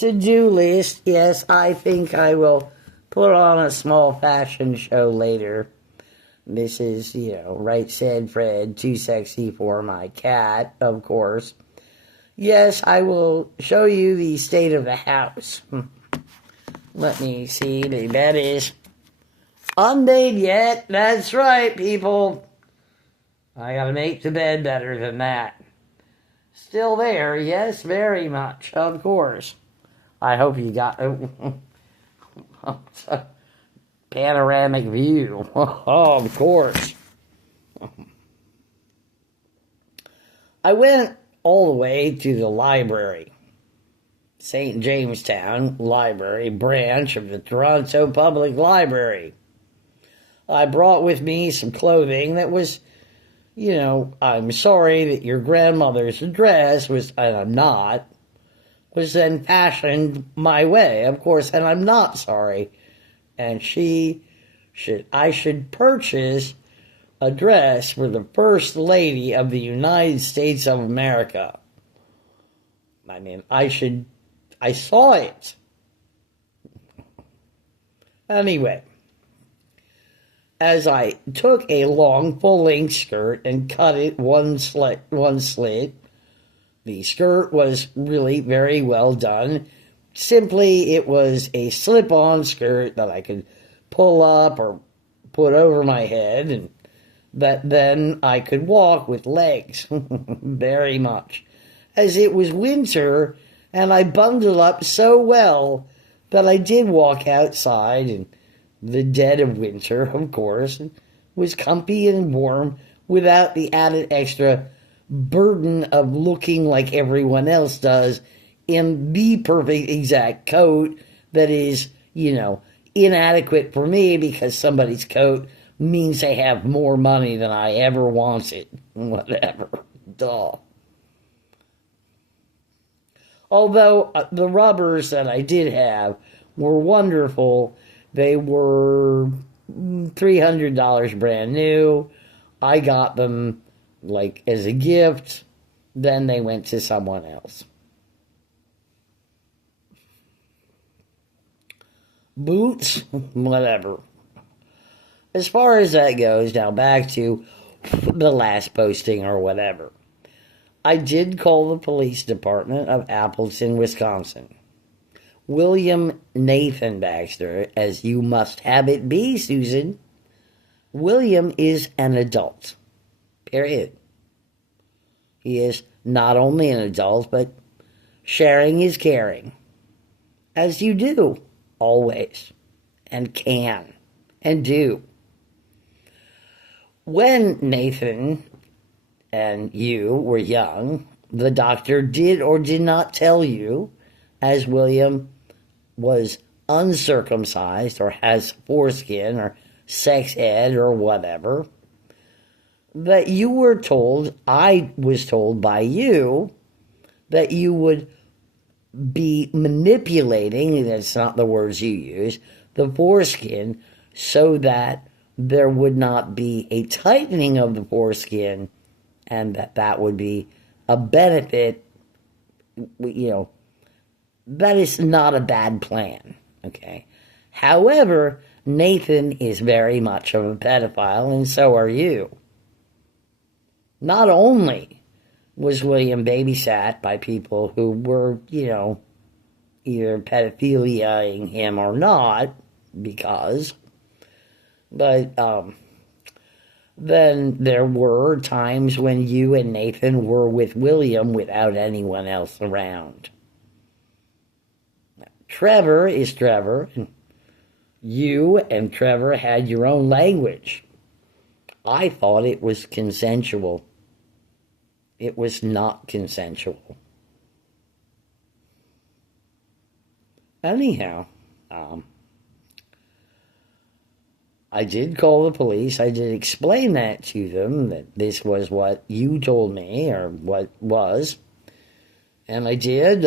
To-do list, yes, I think I will put on a small fashion show later. This is, right said Fred, too sexy for my cat, of course. Yes, I will show you the state of the house. Let me see, the bed is unmade yet. That's right, people. I gotta make the bed better than that. Still there, yes, very much, of course. I hope you got a panoramic view. Oh, of course. I went all the way to the library. St. Jamestown Library branch of the Toronto Public Library. I brought with me some clothing that was, I'm sorry that your grandmother's dress was, and I'm not, was then fashioned my way, of course, and I'm not sorry. And I should purchase a dress for the First Lady of the United States of America. I mean, I saw it. Anyway, as I took a long full-length skirt and cut it one slit, the skirt was really very well done. Simply, it was a slip-on skirt that I could pull up or put over my head, and that then I could walk with legs very much. As it was winter, and I bundled up so well that I did walk outside in the dead of winter, of course, and was comfy and warm without the added extra burden of looking like everyone else does in the perfect exact coat that is, inadequate for me because somebody's coat means they have more money than I ever wanted. Whatever. Duh. Although the rubbers that I did have were wonderful. They were $300 brand new. I got them as a gift. Then they went to someone else. Boots, whatever. As far as that goes, now back to the last posting or whatever. I did call the police department of Appleton, Wisconsin. William Nathan Baxter, as you must have it be, Susan. William is an adult. Period. He is not only an adult, but sharing is caring. As you do, always, and can, and do. When Nathan and you were young, the doctor did or did not tell you, as William was uncircumcised or has foreskin or sex ed or whatever, that you were told, I was told by you, that you would be manipulating, that's not the words you use, the foreskin so that there would not be a tightening of the foreskin and that would be a benefit. That is not a bad plan, okay? However, Nathan is very much of a pedophile, and so are you. Not only was William babysat by people who were, either pedophiliaing him or not, but then there were times when you and Nathan were with William without anyone else around. Trevor is Trevor, and you and Trevor had your own language. I thought it was consensual. It was not consensual. Anyhow, I did call the police. I did explain that to them, that this was what you told me, or what was. And I did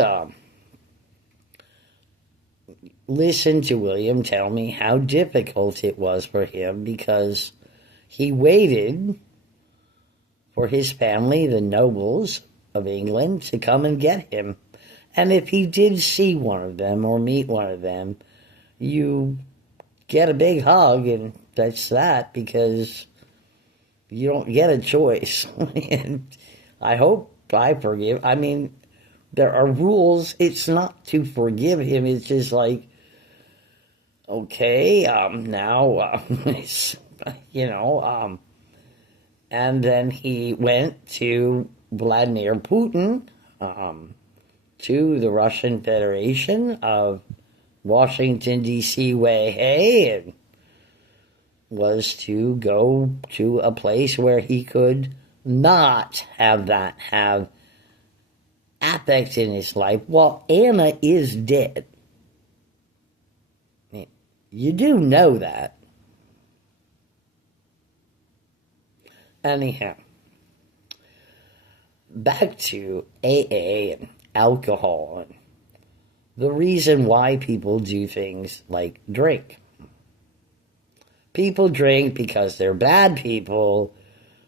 listen to William tell me how difficult it was for him because he waited for his family, the nobles of England, to come and get him. And if he did see one of them or meet one of them, you get a big hug, and that's that, because you don't get a choice. And I hope I forgive. I mean, there are rules. It's not to forgive him. It's just like, okay, now, it's, you know, and then he went to Vladimir Putin, to the Russian Federation of Washington, D.C. way, hey, and was to go to a place where he could not have affect in his life. Well, Anna is dead. You do know that. Anyhow, back to AA and alcohol and the reason why people do things like drink. People drink because they're bad people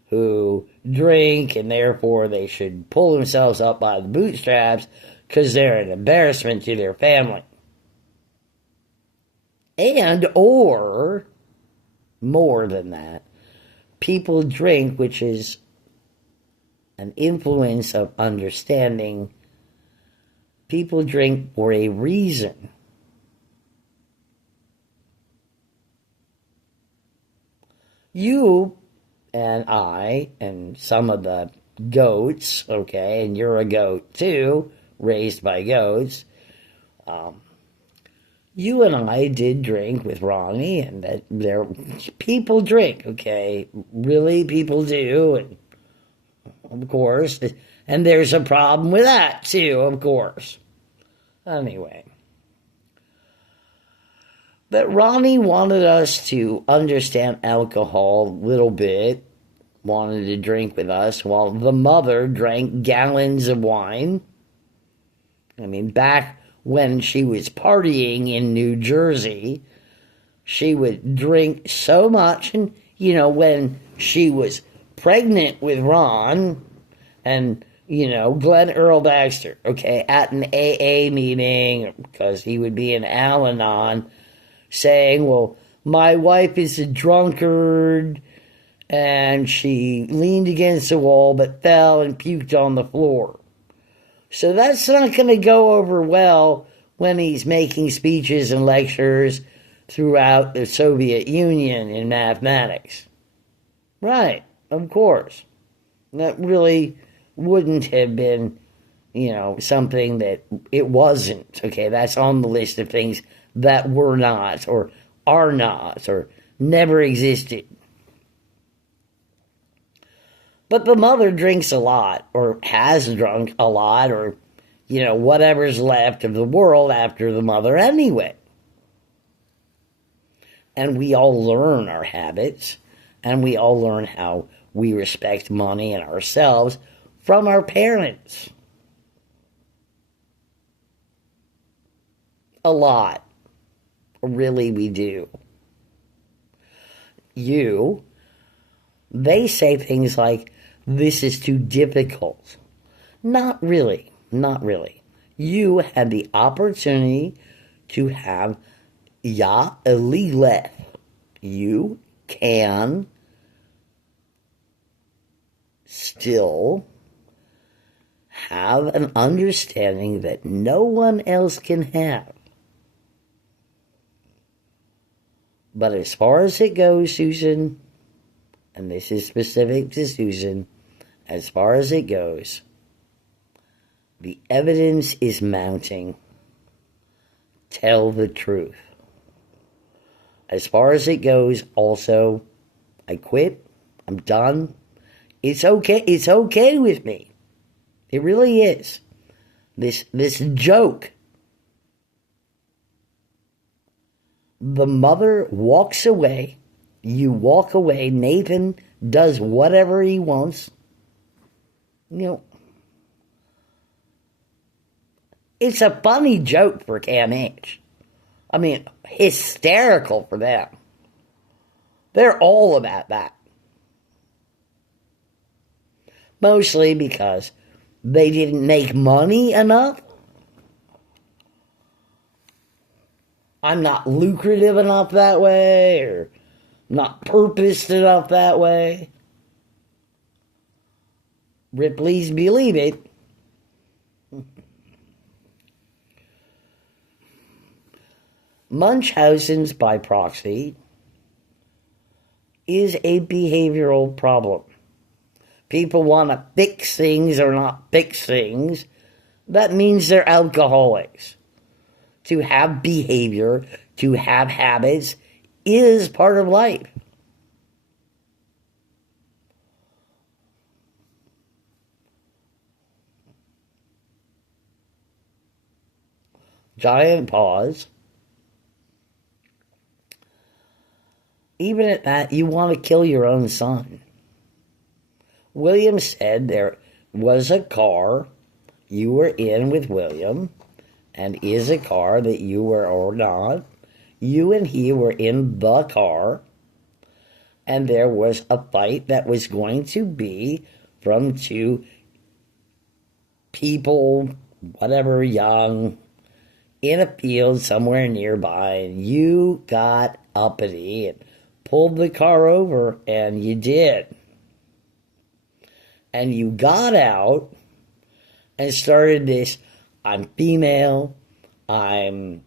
who drink, and therefore they should pull themselves up by the bootstraps because they're an embarrassment to their family. And, or, more than that, people drink, which is an influence of understanding. People drink for a reason. You and I and some of the goats, okay, and you're a goat too, raised by goats, you and I did drink with Ronnie, and that there people drink, okay, really people do, and of course, and there's a problem with that too, of course. Anyway, but Ronnie wanted us to understand alcohol a little bit, wanted to drink with us, while the mother drank gallons of wine. I mean, back when she was partying in New Jersey, she would drink so much. And, you know, when she was pregnant with Ron and, you know, Glenn Earl Baxter, okay, at an AA meeting, because he would be in Al-Anon, saying, well, my wife is a drunkard, and she leaned against the wall but fell and puked on the floor. So that's not going to go over well when he's making speeches and lectures throughout the Soviet Union in mathematics. Right, of course. That really wouldn't have been, you know, something that it wasn't. Okay, that's on the list of things that were not, or are not, or never existed. But the mother drinks a lot, or has drunk a lot, or, you know, whatever's left of the world after the mother anyway. And we all learn our habits, and we all learn how we respect money and ourselves from our parents. A lot. Really, we do. They say things like, this is too difficult. Not really. Not really. You had the opportunity to have Ya Elileth. You can still have an understanding that no one else can have. But as far as it goes, Susan, and this is specific to Susan, as far as it goes, the evidence is mounting. Tell the truth. As far as it goes, also, I quit. I'm done. It's okay. It's okay with me. It really is. This joke. The mother walks away. You walk away. Nathan does whatever he wants. You know, it's a funny joke for CAMH. I mean, hysterical for them. They're all about that. Mostly because they didn't make money enough. I'm not lucrative enough that way, or not purposed enough that way. Ripley's Believe It. Munchausen's by proxy is a behavioral problem. People want to fix things or not fix things. That means they're alcoholics. To have behavior, to have habits, is part of life. Giant pause. Even at that, you want to kill your own son. William said there was a car you were in with William, and is a car that you were or not. You and he were in the car, and there was a fight that was going to be from two people, whatever, young, in a field somewhere nearby, and you got uppity and pulled the car over, and you did. And you got out and started this, I'm female, I'm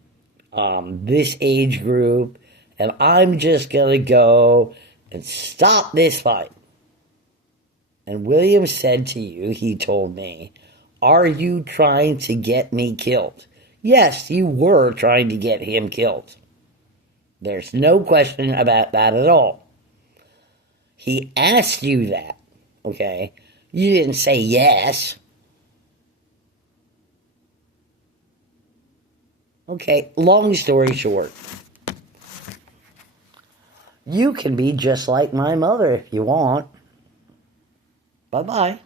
this age group, and I'm just going to go and stop this fight. And William said to you, he told me, are you trying to get me killed? Yes, you were trying to get him killed. There's no question about that at all. He asked you that, okay? You didn't say yes. Okay, long story short, you can be just like my mother if you want. Bye-bye.